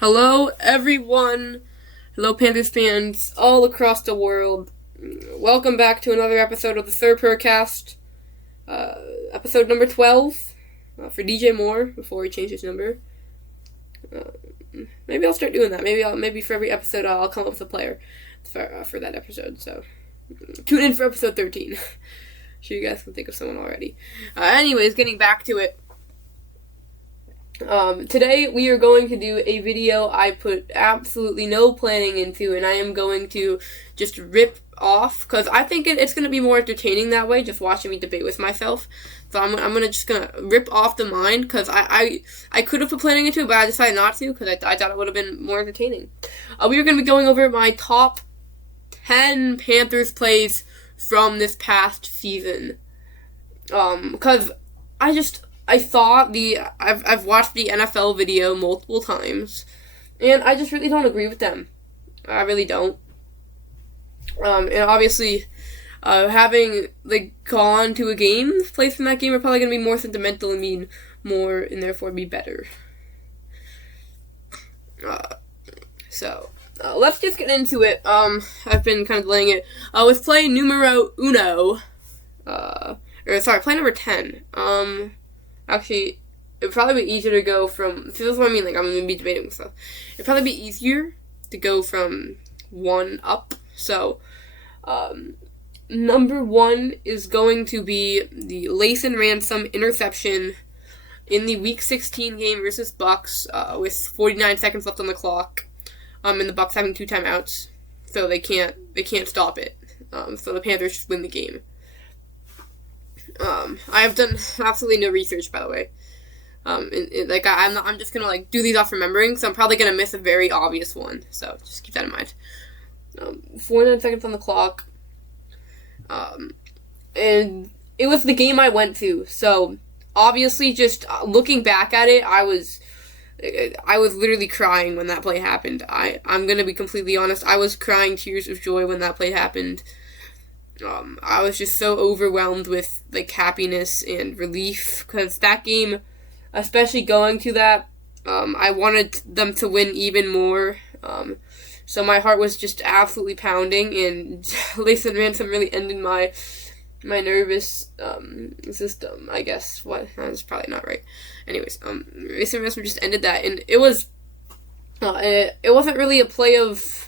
Hello, everyone. Hello, Panthers fans all across the world. Welcome back to another episode of the Sir Purrcast, episode number 12 for DJ Moore before he changed his number. Maybe I'll start doing that. Maybe for every episode I'll come up with a player for that episode. So tune in for episode 13. Sure, you guys can think of someone already. Anyways, getting back to it. Today we are going to do a video I put absolutely no planning into, and I am going to just rip off, because I think it's going to be more entertaining that way, just watching me debate with myself. So I'm gonna rip off the mind, because I could have put planning into it, but I decided not to, because I thought it would have been more entertaining. We are going to be going over my top 10 Panthers plays from this past season. Because I've watched the NFL video multiple times, and I just really don't agree with them. I really don't. And obviously, having gone to a game, plays from that game are probably going to be more sentimental and mean more, and therefore be better. So let's just get into it. I've been kind of delaying it. With play numero uno, play number 10. Actually, it would probably be easier to go from... See, this is what I mean, I'm going to be debating with stuff. It would probably be easier to go from 1 up. So, number 1 is going to be the Lathan Ransom interception in the Week 16 game versus Bucks, with 49 seconds left on the clock, and the Bucks having 2 timeouts, so they can't stop it. So the Panthers just win the game. I have done absolutely no research, by the way. I'm just gonna do these off remembering, so I'm probably gonna miss a very obvious one. So just keep that in mind. 49 seconds on the clock. And it was the game I went to, so obviously, just looking back at it, I was literally crying when that play happened. I'm gonna be completely honest. I was crying tears of joy when that play happened. I was just so overwhelmed with happiness and relief, because that game, especially going to that, I wanted them to win even more. So my heart was just absolutely pounding, and Lathan Ransom really ended my nervous system, I guess. That's probably not right. Anyways, Lathan Ransom just ended that, and it wasn't really a play of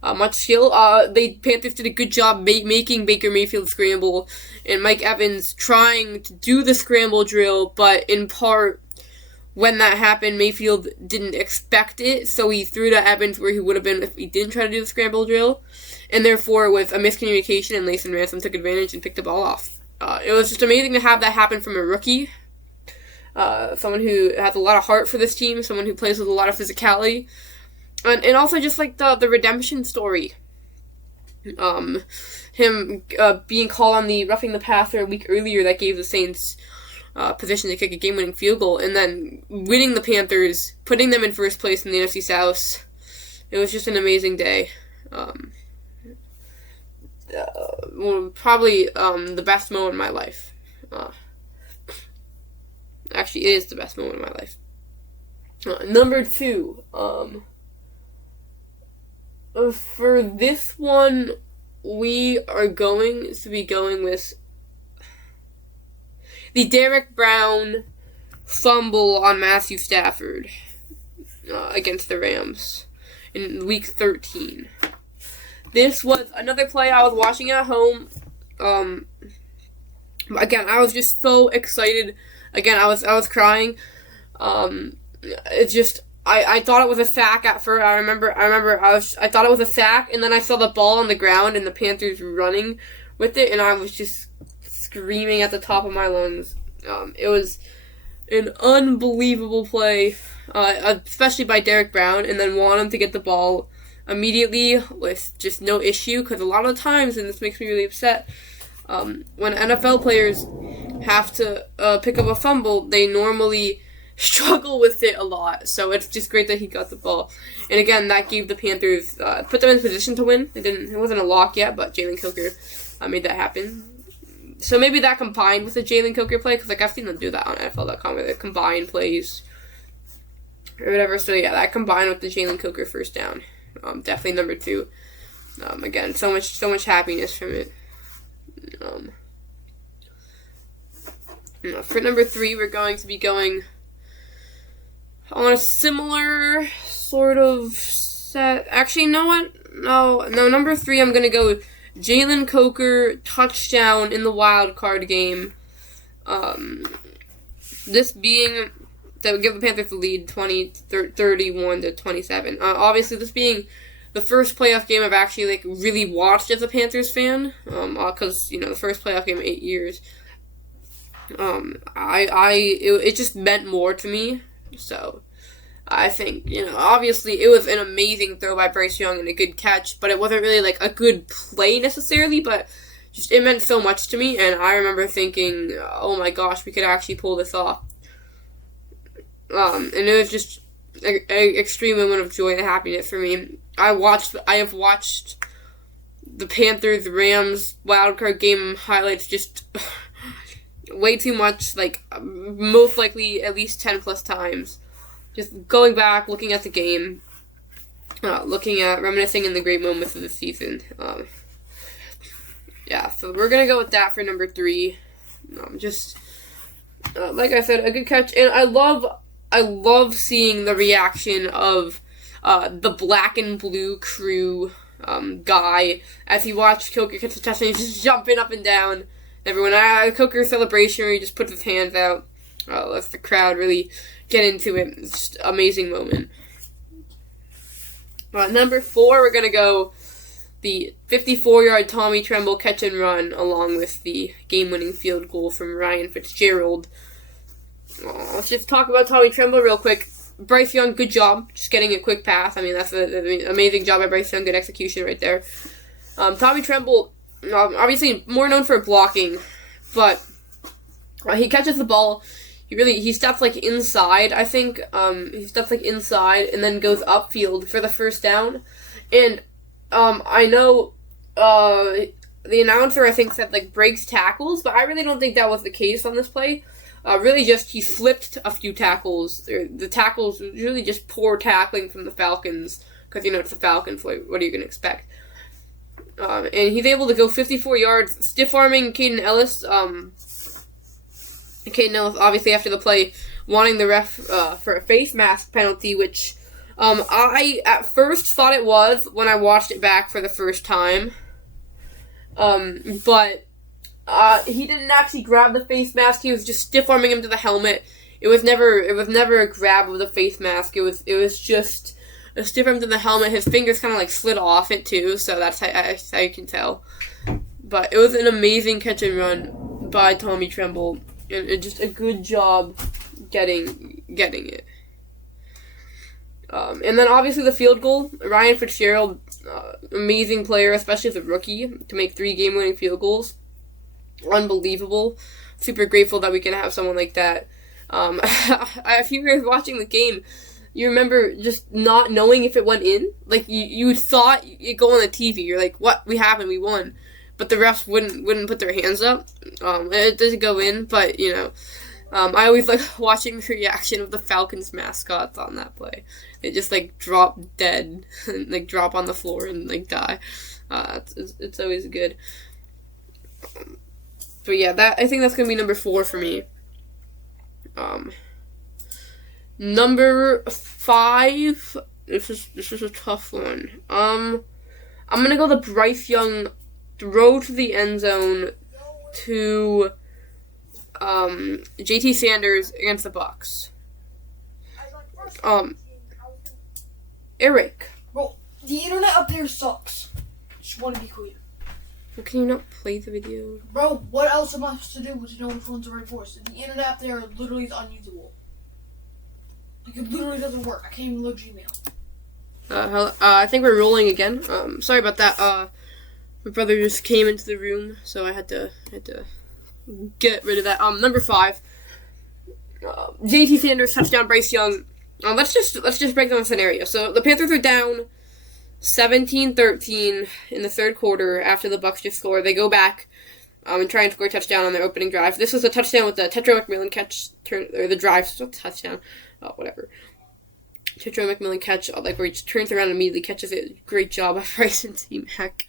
much skill. The Panthers did a good job making Baker Mayfield scramble, and Mike Evans trying to do the scramble drill, but in part, when that happened, Mayfield didn't expect it, so he threw to Evans where he would have been if he didn't try to do the scramble drill, and therefore it was a miscommunication, and Lathan Ransom took advantage and picked the ball off. It was just amazing to have that happen from a rookie, someone who has a lot of heart for this team, someone who plays with a lot of physicality. And also just the redemption story. Him being called on the roughing the passer a week earlier that gave the Saints position to kick a game-winning field goal, and then winning the Panthers, putting them in first place in the NFC South. It was just an amazing day. Probably the best moment of my life. Actually, it is the best moment of my life. Number 2. For this one, we are going to be going with the Derek Brown fumble on Matthew Stafford against the Rams in Week 13. This was another play I was watching at home. Again, I was just so excited. Again, I was crying. I thought it was a sack at first. I thought it was a sack, and then I saw the ball on the ground and the Panthers running with it, and I was just screaming at the top of my lungs. It was an unbelievable play, especially by Derek Brown, and then want him to get the ball immediately with just no issue, because a lot of times, and this makes me really upset, when NFL players have to pick up a fumble, they normally struggle with it a lot, so it's just great that he got the ball. And again, that gave the Panthers, put them in position to win. It wasn't a lock yet, but Jalen Coker made that happen. So maybe that combined with the Jalen Coker play, because I've seen them do that on NFL.com, where they combine plays. or whatever. So yeah, that combined with the Jalen Coker first down, definitely number 2. Again, so much happiness from it. For number 3, we're going to be going on a similar sort of set. Actually, you know what? No, number 3, I'm going to go Jalen Coker touchdown in the wild card game. This being that would give the Panthers the lead 31 to 27. Obviously, this being the first playoff game I've actually really watched as a Panthers fan, because the first playoff game in 8 years. It just meant more to me. So I think obviously it was an amazing throw by Bryce Young and a good catch, but it wasn't really a good play necessarily. But just it meant so much to me, and I remember thinking, oh my gosh, we could actually pull this off. And it was just an extreme moment of joy and happiness for me. I have watched the Panthers-Rams wildcard game highlights just way too much, most likely at least 10 plus times. Just going back, looking at the game, reminiscing in the great moments of the season. Yeah, so we're going to go with that for number 3. Like I said, a good catch, and I love seeing the reaction of the black and blue crew guy as he watched Coker catch the touchdown. He's just jumping up and down. Everyone, Coker celebration where he just puts his hands out. Lets the crowd really get into it. It's just an amazing moment. Number 4, we're going to go the 54-yard Tommy Tremble catch and run along with the game-winning field goal from Ryan Fitzgerald. Let's just talk about Tommy Tremble real quick. Bryce Young, good job. Just getting a quick pass. I mean, that's an amazing job by Bryce Young. Good execution right there. Tommy Tremble, obviously more known for blocking, but he catches the ball. He steps inside, I think. He steps inside and then goes upfield for the first down. And I know the announcer, I think, said breaks tackles, but I really don't think that was the case on this play. Really just he flipped a few tackles. The tackles was really just poor tackling from the Falcons because it's the Falcons. What are you going to expect? And he's able to go 54 yards, stiff-arming Caden Ellis. Caden Ellis, obviously, after the play, wanting the ref for a face mask penalty, which I at first thought it was when I watched it back for the first time. But he didn't actually grab the face mask. He was just stiff-arming him to the helmet. It was never a grab of the face mask. It was just a stiff arm to the helmet. His fingers kind of slid off it too, so that's how you can tell. But it was an amazing catch and run by Tommy Tremble, and just a good job getting it. And then obviously the field goal. Ryan Fitzgerald, amazing player, especially as a rookie, to make 3 game-winning field goals. Unbelievable. Super grateful that we can have someone like that. If you were watching the game, you remember just not knowing if it went in. You thought it go on the TV. You're like, what? We haven't. We won. But the refs wouldn't put their hands up. It did go in, but I always like watching the reaction of the Falcons mascots on that play. They just drop dead, and drop on the floor and die. It's always good. But yeah, I think that's gonna be number 4 for me. Number 5. This is a tough one. I'm gonna go the Bryce Young throw to the end zone to JT Sanders against the Bucs. Eric. Bro, the internet up there sucks. Just want to be clear. Well, can you not play the video? Bro, what else am I supposed to do to know which one's the right voice? The internet up there literally is unusable. It literally doesn't work. I can't even load Gmail. I think we're rolling again. Sorry about that. My brother just came into the room, so I had to get rid of that. Number 5. JT Sanders touchdown, Bryce Young. Let's just break down the scenario. So the Panthers are down 17-13 in the third quarter after the Bucs just scored. They go back and try and score a touchdown on their opening drive. This was a touchdown with the Tetra McMillan catch, or the drive, so touchdown, whatever. to Troy McMillan catch, like where he just turns around and immediately catches it. Great job by Bryce and T-Mac.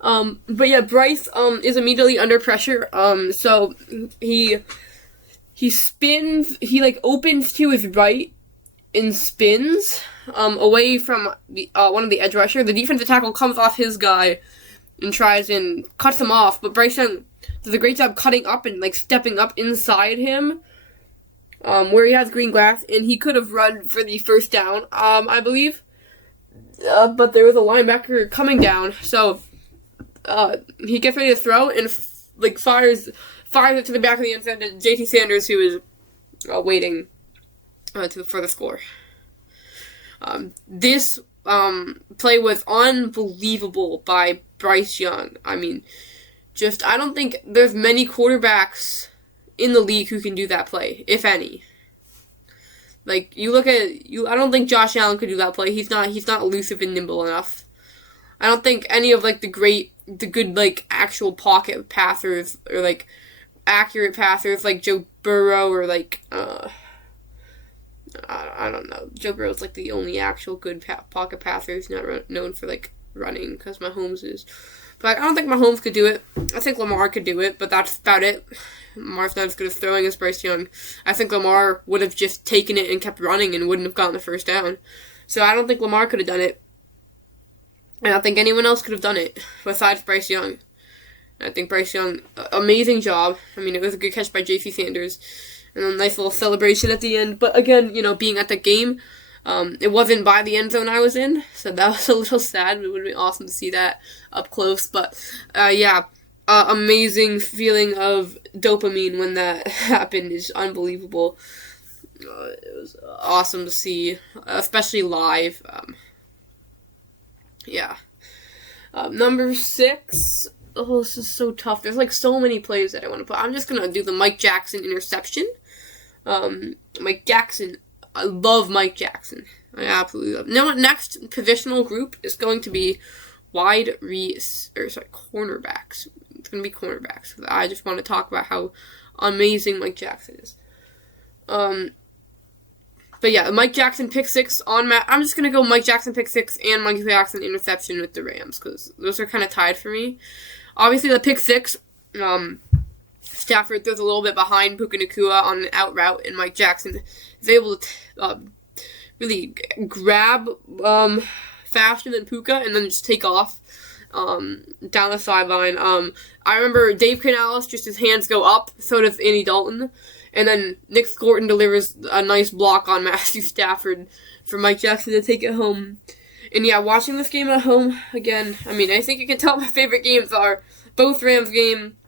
But yeah, Bryce is immediately under pressure. So he spins, he like opens to his right and spins away from the one of the edge rusher. The defensive tackle comes off his guy and tries and cuts him off, but Bryce Young does a great job cutting up and like stepping up inside him. Where he has green grass, and he could have run for the first down, I believe. But there was a linebacker coming down, so he gets ready to throw and fires it to the back of the end zone to J.T. Sanders, who is waiting for the score. This play was unbelievable by Bryce Young. I mean, I don't think there's many quarterbacks in the league who can do that play, if any. Like, I don't think Josh Allen could do that play. He's not elusive and nimble enough. I don't think any of, like, the good, like, actual pocket passers, or, like, accurate passers, like Joe Burrow, or, like, I don't know. Joe Burrow's, like, the only actual good pocket passer who's not known for, like, running, because Mahomes is. But I don't think Mahomes could do it. I think Lamar could do it, but that's about it. Lamar's not as good as throwing as Bryce Young. I think Lamar would have just taken it and kept running and wouldn't have gotten the first down. So I don't think Lamar could have done it. I don't think anyone else could have done it besides Bryce Young. I think Bryce Young, amazing job. I mean, it was a good catch by J.C. Sanders. And a nice little celebration at the end. But again, being at the game, it wasn't by the end zone I was in, so that was a little sad. It would be awesome to see that up close. But, amazing feeling of dopamine when that happened is unbelievable. It was awesome to see, especially live. Number 6. Oh, this is so tough. There's, like, so many plays that I want to put. I'm just going to do the Mike Jackson interception. Mike Jackson. I love Mike Jackson. I absolutely love him. Now, next positional group is going to be cornerbacks. It's going to be cornerbacks. I just want to talk about how amazing Mike Jackson is. But yeah, Mike Jackson pick 6 on Matt. I'm just going to go Mike Jackson pick 6 and Mike Jackson interception with the Rams, because those are kind of tied for me. Obviously, the pick 6, Stafford throws a little bit behind Puka Nacua on an out route, and Mike Jackson is able to really grab faster than Puka and then just take off down the sideline. I remember Dave Canales, just his hands go up, so does Andy Dalton, and then Nick Scorton delivers a nice block on Matthew Stafford for Mike Jackson to take it home. And yeah, watching this game at home, again, I mean, I think you can tell my favorite games are both Rams game,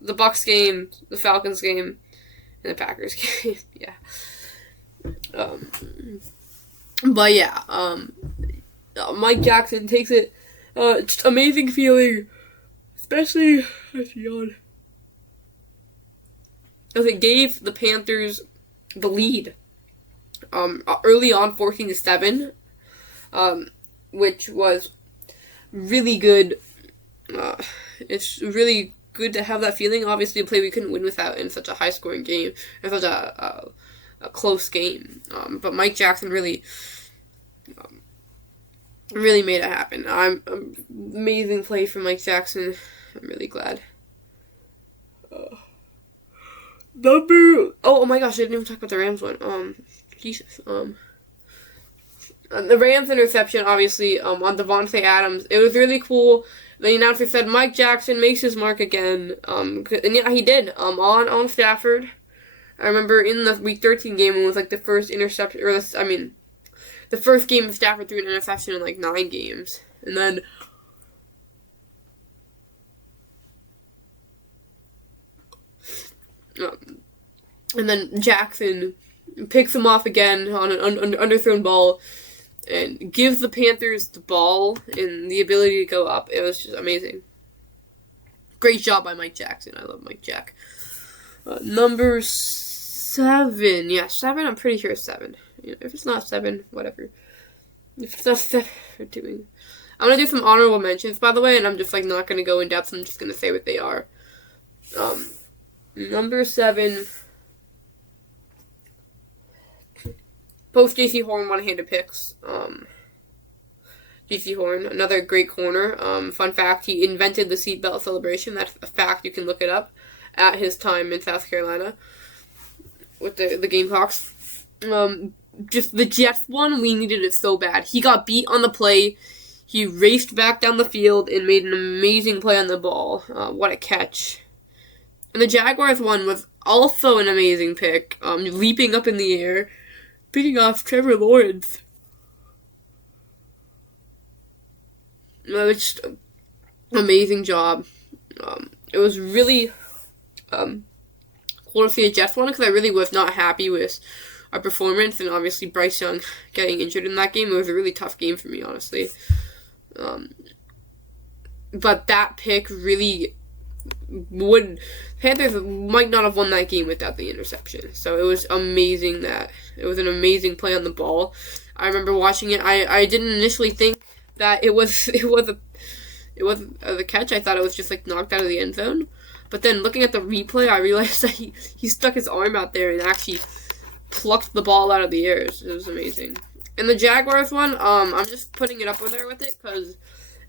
the Bucs game, the Falcons game, and the Packers game. Yeah. But yeah, Mike Jackson takes it. Just amazing feeling, especially as it gave the Panthers the lead. Early on, 14-7, which was really good. It's really good to have that feeling. Obviously, a play we couldn't win without in such a high-scoring game, in such a close game. But Mike Jackson really made it happen. Amazing play from Mike Jackson. I'm really glad. Oh my gosh, I didn't even talk about the Rams one. Jesus. The Rams interception, obviously, on Devontae Adams. It was really cool. The announcer said Mike Jackson makes his mark again. And yeah, he did. On Stafford. I remember in the Week 13 game, it was like the first interception, the first game Stafford threw an interception in like 9 games. And then Jackson picks him off again on an underthrown ball and gives the Panthers the ball and the ability to go up. It was just amazing. Great job by Mike Jackson. I love Mike Jack. Number 7. Yeah, 7. I'm pretty sure it's 7. If it's not 7, whatever. If it's not 7, we're doing. I'm gonna do some honorable mentions, by the way, and I'm just not gonna go in depth. I'm just gonna say what they are. Number 7. Post JC Horn one-handed picks. JC Horn, another great corner. Fun fact, he invented the seatbelt celebration. That's a fact. You can look it up at his time in South Carolina with the Gamecocks. Just the Jets one, we needed it so bad. He got beat on the play. He raced back down the field and made an amazing play on the ball. What a catch. And the Jaguars one was also an amazing pick. Leaping up in the air, picking off Trevor Lawrence. Just amazing job. It was really cool to see a Jets one because I really was not happy with our performance, and obviously Bryce Young getting injured in that game. It was a really tough game for me, honestly. But that pick really Panthers might not have won that game without the interception. So it was amazing that it was an amazing play on the ball. I remember watching it. I didn't initially think that it was a catch. I thought it was just like knocked out of the end zone. But then looking at the replay, I realized that he stuck his arm out there and actually plucked the ball out of the air. It was amazing. And the Jaguars one, I'm just putting it up there with it because it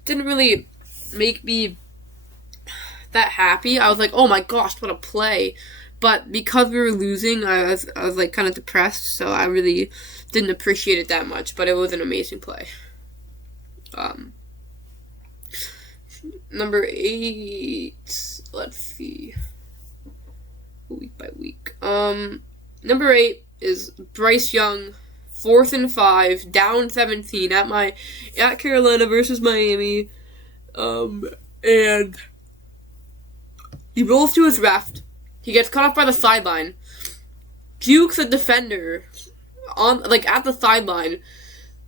didn't really make me that happy. I was like, oh my gosh, what a play. But because we were losing, I was like kind of depressed, so I really didn't appreciate it that much. But it was an amazing play. Number 8, let's see, week by week. Number 8 is Bryce Young, 4th and 5, down 17 at Carolina versus Miami, and he rolls to his left. He gets cut off by the sideline, jukes a defender at the sideline,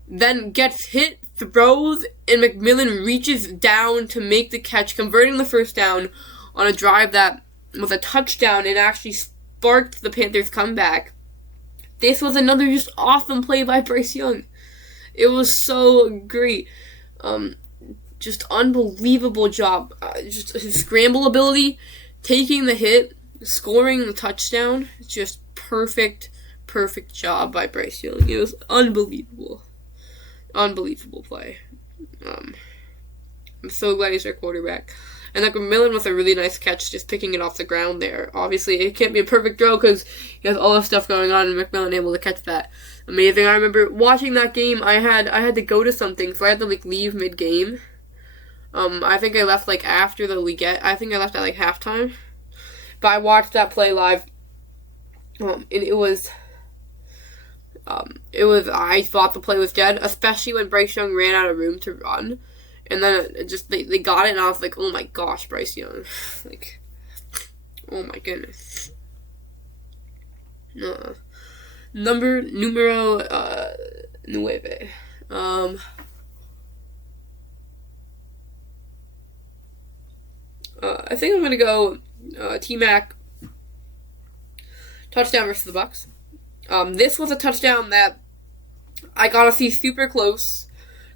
then gets hit, throws, and McMillan reaches down to make the catch, converting the first down on a drive that was a touchdown and actually sparked the Panthers' comeback. This was another just awesome play by Bryce Young. It was so great. Just unbelievable job. Just his scramble ability, taking the hit, scoring the touchdown. Just perfect job by Bryce Young. It was unbelievable. Unbelievable play. I'm so glad he's our quarterback. And like McMillan with a really nice catch, just picking it off the ground there. Obviously, it can't be a perfect throw because he has all this stuff going on, and McMillan able to catch that. Amazing. I remember watching that game. I had to go to something, so I had to leave mid game. I think I left after the league. I think I left at halftime. But I watched that play live. And it was. I thought the play was dead, especially when Bryce Young ran out of room to run. And then they got it, and I was like, oh my gosh, Bryce Young. Oh my goodness. Numero 9. I think I'm going to go T-Mac touchdown versus the Bucks. This was a touchdown that I got to see super close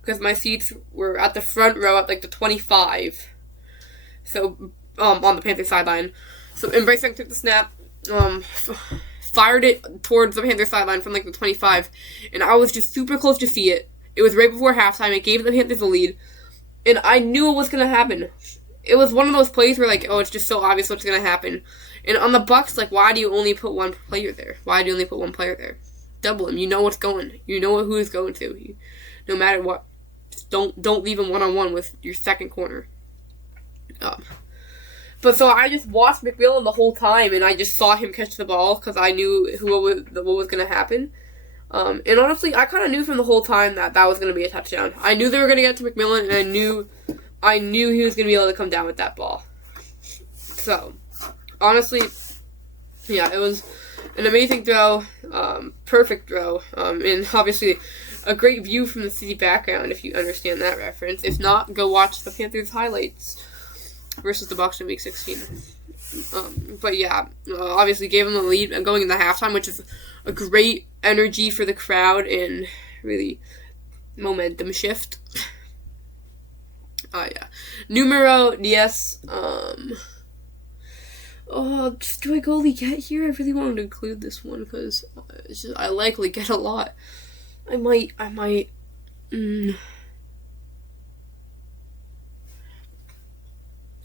because my seats were at the front row at the 25. So, on the Panthers sideline. So, Bryce Young took the snap, fired it towards the Panthers sideline from the 25, and I was just super close to see it. It was right before halftime. It gave the Panthers a lead, and I knew it was going to happen. It was one of those plays where it's just so obvious what's going to happen. And on the Bucks, why do you only put one player there? Why do you only put one player there? Double him. You know what's going. You know who he's going to. No matter what. Just don't leave him one-on-one with your second corner. But so I just watched McMillan the whole time, and I just saw him catch the ball because I knew what was going to happen. And honestly, I kind of knew from the whole time that was going to be a touchdown. I knew they were going to get to McMillan, and I knew he was going to be able to come down with that ball. So, honestly, yeah, it was an amazing throw, perfect throw, and obviously a great view from the city background if you understand that reference. If not, go watch the Panthers highlights versus the Bucs in Week 16. But yeah, obviously gave them the lead going into halftime, which is a great energy for the crowd and really momentum shift. Yeah. Numero 10. Do I go Leggett here? I really wanted to include this one because I likely get a lot. I might.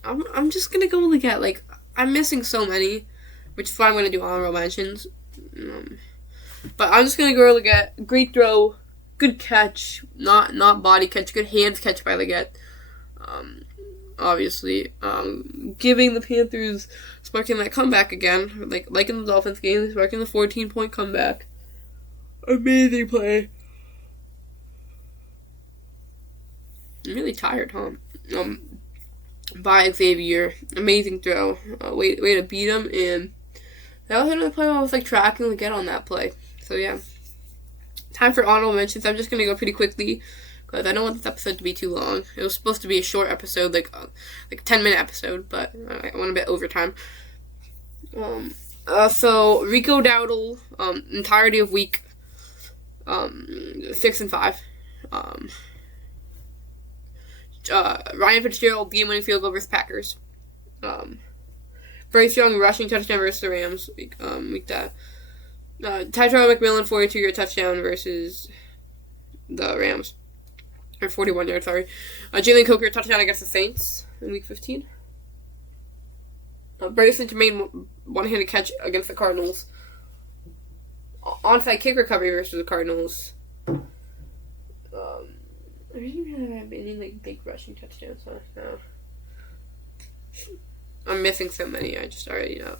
I'm just gonna go Leggett. Like, I'm missing so many, which is why I'm gonna do honorable mentions. But I'm just gonna go Leggett. Great throw, good catch, not body catch, good hands catch by Leggett. Obviously, giving the Panthers, sparking that comeback again, like in the Dolphins game, sparking the 14-point comeback. Amazing play. I'm really tired, huh? By Xavier, amazing throw. Way to beat him, and that was another play where I was like tracking to get on that play. So yeah, time for honorable mentions. I'm just gonna go pretty quickly because I don't want this episode to be too long. It was supposed to be a short episode, like a 10-minute episode, but I went a bit overtime. So Rico Dowdle, entirety of week 6 and 5. Ryan Fitzgerald, game-winning field goal versus Packers. Bryce Young rushing touchdown versus the Rams week that. Tyrell McMillan 42-yard touchdown versus the Rams, or 41-yard. Sorry. Jalen Coker touchdown against the Saints in week 15. Bryson Jermaine one-handed catch against the Cardinals. Onside kick recovery versus the Cardinals. I don't even have any big rushing touchdowns. No. I'm missing so many. I just already know.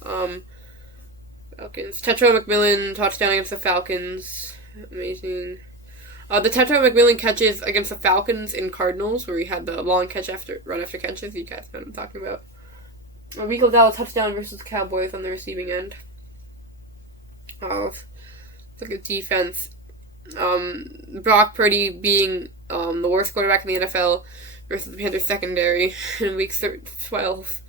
Falcons. Tetra McMillan touchdown against the Falcons. Amazing. The Tetra McMillan catches against the Falcons and Cardinals, where he had the long run after catches. You guys know what I'm talking about. Rico Dowdle touchdown versus the Cowboys on the receiving end. Look at defense. Brock Purdy being the worst quarterback in the NFL versus the Panthers secondary in week 12.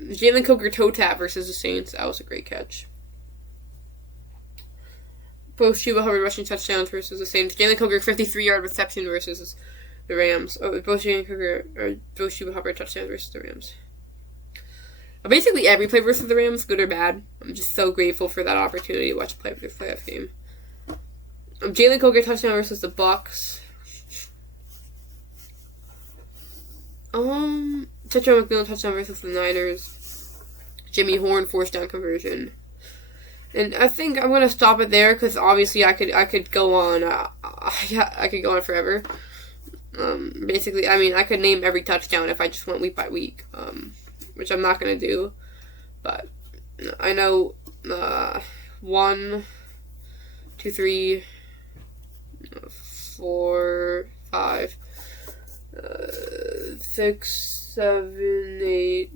Jalen Coker toe tap versus the Saints. That was a great catch. Both Chuba Hubbard rushing touchdowns versus the Saints. Jalen Coker 53-yard reception versus the Rams. Both Chuba Hubbard touchdowns versus the Rams. Basically every play versus the Rams, good or bad. I'm just so grateful for that opportunity to watch a playoff game. Jalen Coker touchdown versus the Bucks. Tetra McMillan touchdown versus the Niners. Jimmy Horn forced down conversion. And I think I'm gonna stop it there because obviously I could go on. I could go on forever. Basically, I mean, I could name every touchdown if I just went week by week. Which I'm not gonna do, but I know 1, 2, 3, 4, 5, 6, 7, 8,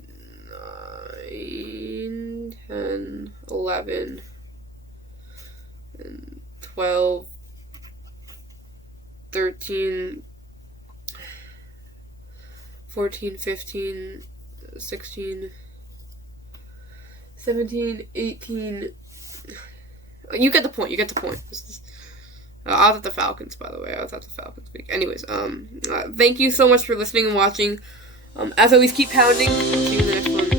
9, 10, 11, and 12, 13, 14, 15, 16, 17, 18. You get the point. I was at the Falcons, by the way. I was at the Falcons week. Anyways, thank you so much for listening and watching. As always, keep pounding. See you in the next one.